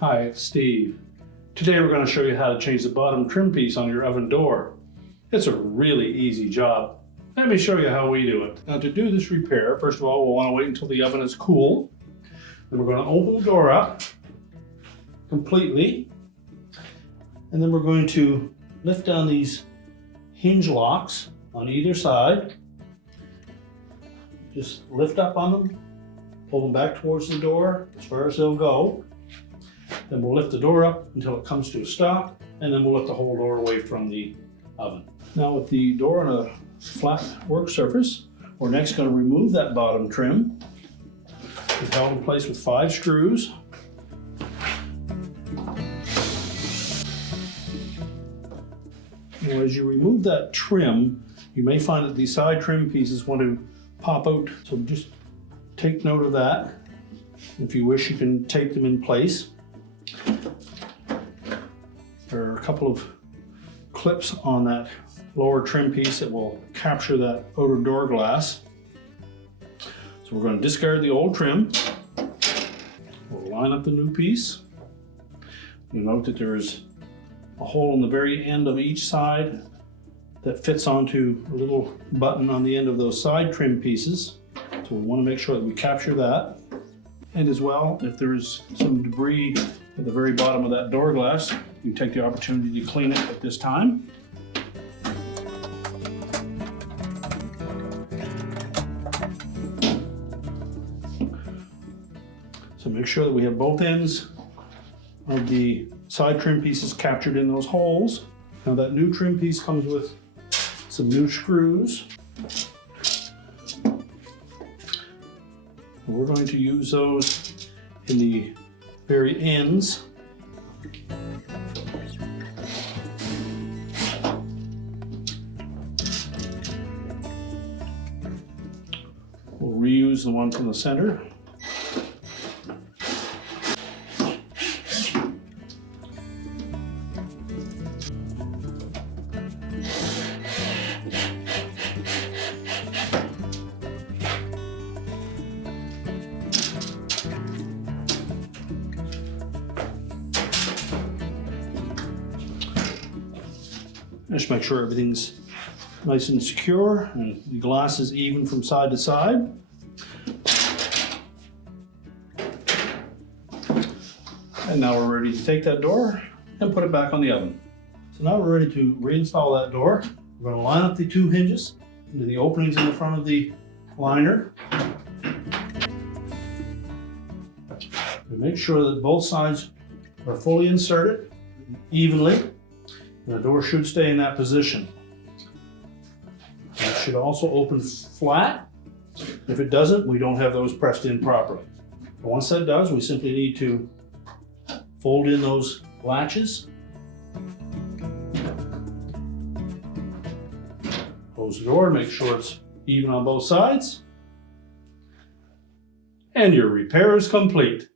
Hi, it's Steve. Today we're going to show you how to change the bottom trim piece on your oven door. It's a really easy job. Let me show you how we do it. Now to do this repair, first of all, we'll want to wait until the oven is cool. Then we're going to open the door up completely. And then we're going to lift down these hinge locks on either side. Just lift up on them, pull them back towards the door as far as they'll go. Then we'll lift the door up until it comes to a stop, and then we'll lift the whole door away from the oven. Now with the door on a flat work surface, we're next going to remove that bottom trim. It's held in place with 5 screws. Now as you remove that trim, you may find that these side trim pieces want to pop out, so just take note of that. If you wish, you can tape them in place. There are a couple of clips on that lower trim piece that will capture that outer door glass. So we're going to discard the old trim. We'll line up the new piece. You'll note that there's a hole in the very end of each side that fits onto a little button on the end of those side trim pieces. So we want to make sure that we capture that. And as well, if there's some debris at the very bottom of that door glass, you take the opportunity to clean it at this time. So make sure that we have both ends of the side trim pieces captured in those holes. Now that new trim piece comes with some new screws. We're going to use those in the very ends. We'll reuse the one from the center. Just make sure everything's nice and secure and the glass is even from side to side. And now we're ready to take that door and put it back on the oven. So now we're ready to reinstall that door. We're going to line up the 2 hinges into the openings in the front of the liner. And make sure that both sides are fully inserted evenly. The door should stay in that position. It should also open flat. If it doesn't, we don't have those pressed in properly. But once that does, we simply need to fold in those latches. Close the door, make sure it's even on both sides. And your repair is complete.